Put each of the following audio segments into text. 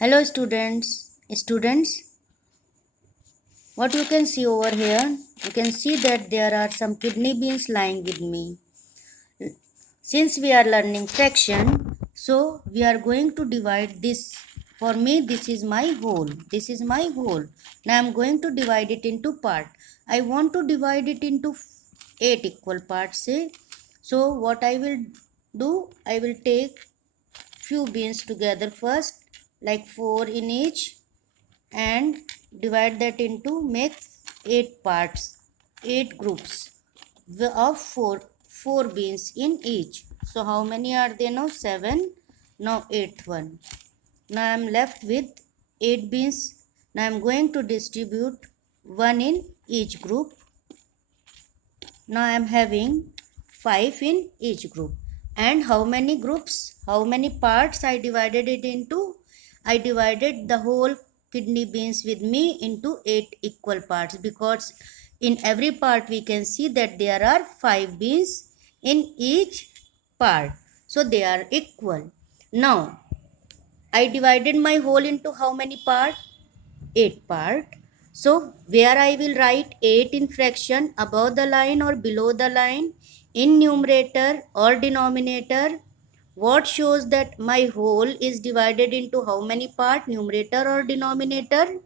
Hello students, what you can see over here, you can see that there are some kidney beans lying with me. Since we are learning fraction, so we are going to divide this. For me, this is my whole. This is my whole. Now I am going to divide it into part. I want to divide it into 8 equal parts. So what I will do, I will take few beans together first, like 4 in each, and divide that into make 8 parts, 8 groups of 4 beans in each. So how many are there now? 7. Now 8th one. Now I am left with 8 beans. Now I am going to distribute 1 in each group. Now I am having 5 in each group. And how many groups, how many parts I divided it into? I divided the whole kidney beans with me into 8 equal parts, because in every part we can see that there are 5 beans in each part. So they are equal. Now I divided my whole into how many part? 8 part. So where I will write 8 in fraction, above the line or below the line, in numerator or denominator? What shows that my whole is divided into how many part, numerator or denominator?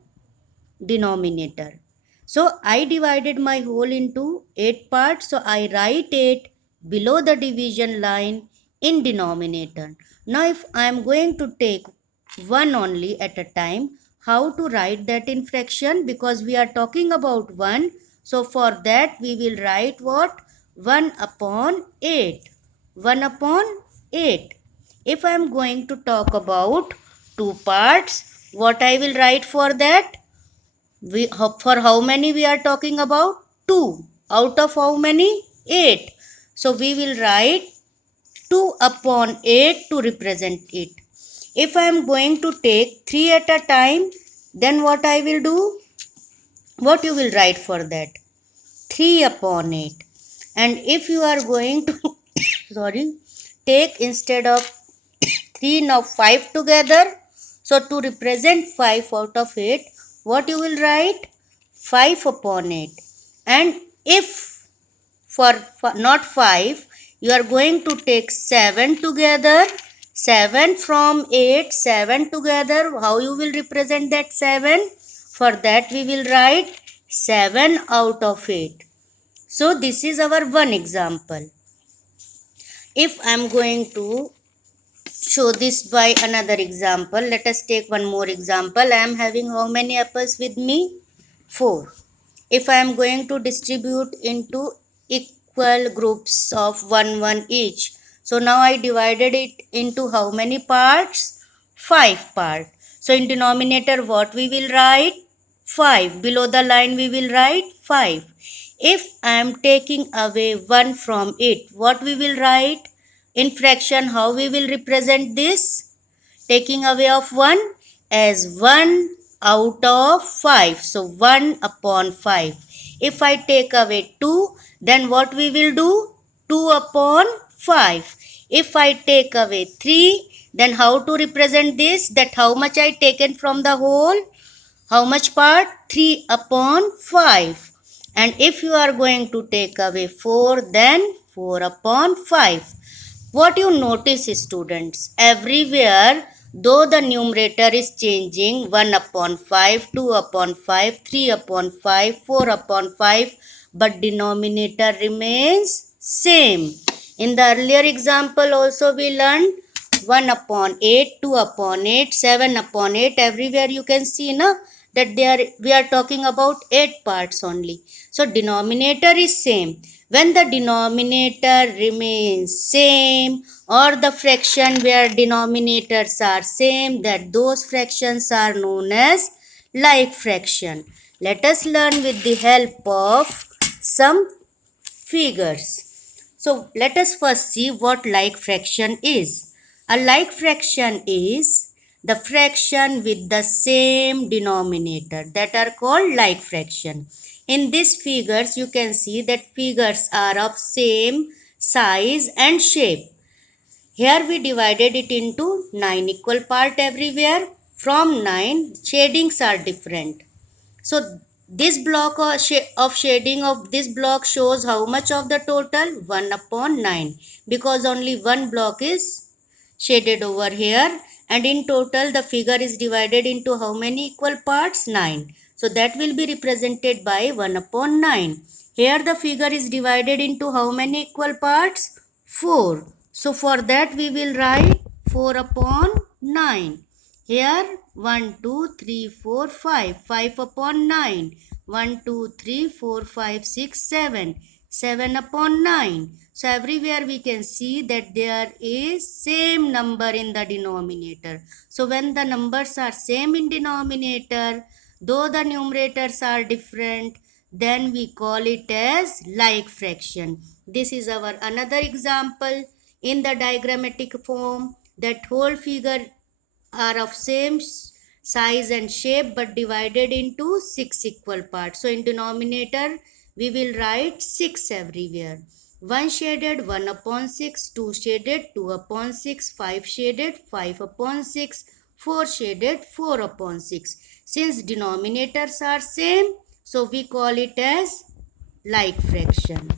Denominator. So I divided my whole into 8 parts. So I write 8 below the division line in denominator. Now if I am going to take one only at a time, how to write that in fraction? Because we are talking about 1. So for that we will write what? 1 upon 8. 1 upon 8. If I am going to talk about 2 parts, what I will write for that? For how many we are talking about? 2. Out of how many? 8. So we will write 2 upon 8 to represent it. If I am going to take 3 at a time, then what I will do? What you will write for that? 3 upon 8. And if you are going to take instead of 3 now 5 together, so to represent 5 out of 8, what you will write? 5 upon 8. And if for not 5, you are going to take 7 together, 7 from 8, 7 together, how you will represent that 7? For that we will write 7 out of 8. So this is our one example. If I am going to show this by another example, let us take one more example. I am having how many apples with me? 4. If I am going to distribute into equal groups of 1 1 each, so now I divided it into how many parts? 5 parts. So in denominator what we will write? 5. Below the line we will write 5. If I am taking away 1 from it, what we will write? In fraction, how we will represent this? Taking away of 1 as 1 out of 5. So 1 upon 5. If I take away 2, then what we will do? 2 upon 5. If I take away 3, then how to represent this? That how much I taken from the whole? How much part? 3 upon 5. And if you are going to take away 4, then 4 upon 5. What you notice, students, everywhere, though the numerator is changing 1 upon 5, 2 upon 5, 3 upon 5, 4 upon 5, but denominator remains same. In the earlier example also we learned 1 upon 8, 2 upon 8, 7 upon 8. Everywhere you can see that we are talking about 8 parts only. So denominator is same. When the denominator remains same, or the fraction where denominators are same, that those fractions are known as like fraction. Let us learn with the help of some figures. So let us first see what like fraction is. A like fraction is the fraction with the same denominator, that are called like fraction. In these figures you can see that figures are of same size and shape. Here we divided it into 9 equal part everywhere. from 9, shadings are different. So this block of shading of this block shows how much of the total? 1 upon 9, because only one block is shaded over here, and in total the figure is divided into how many equal parts? 9. So that will be represented by 1 upon 9. Here the figure is divided into how many equal parts? 4. So for that we will write 4 upon 9. Here 1, 2, 3, 4, 5. 5 upon 9. 1, 2, 3, 4, 5, 6, 7. 7 upon 9. So everywhere we can see that there is same number in the denominator. So when the numbers are same in denominator, though the numerators are different, then we call it as like fraction. This is our another example in the diagrammatic form, that whole figure are of same size and shape but divided into 6 equal parts. So in denominator we will write 6 everywhere. 1 shaded 1 upon 6, 2 shaded 2 upon 6, 5 shaded 5 upon 6, 4 shaded 4 upon 6. Since denominators are same, so we call it as like fraction.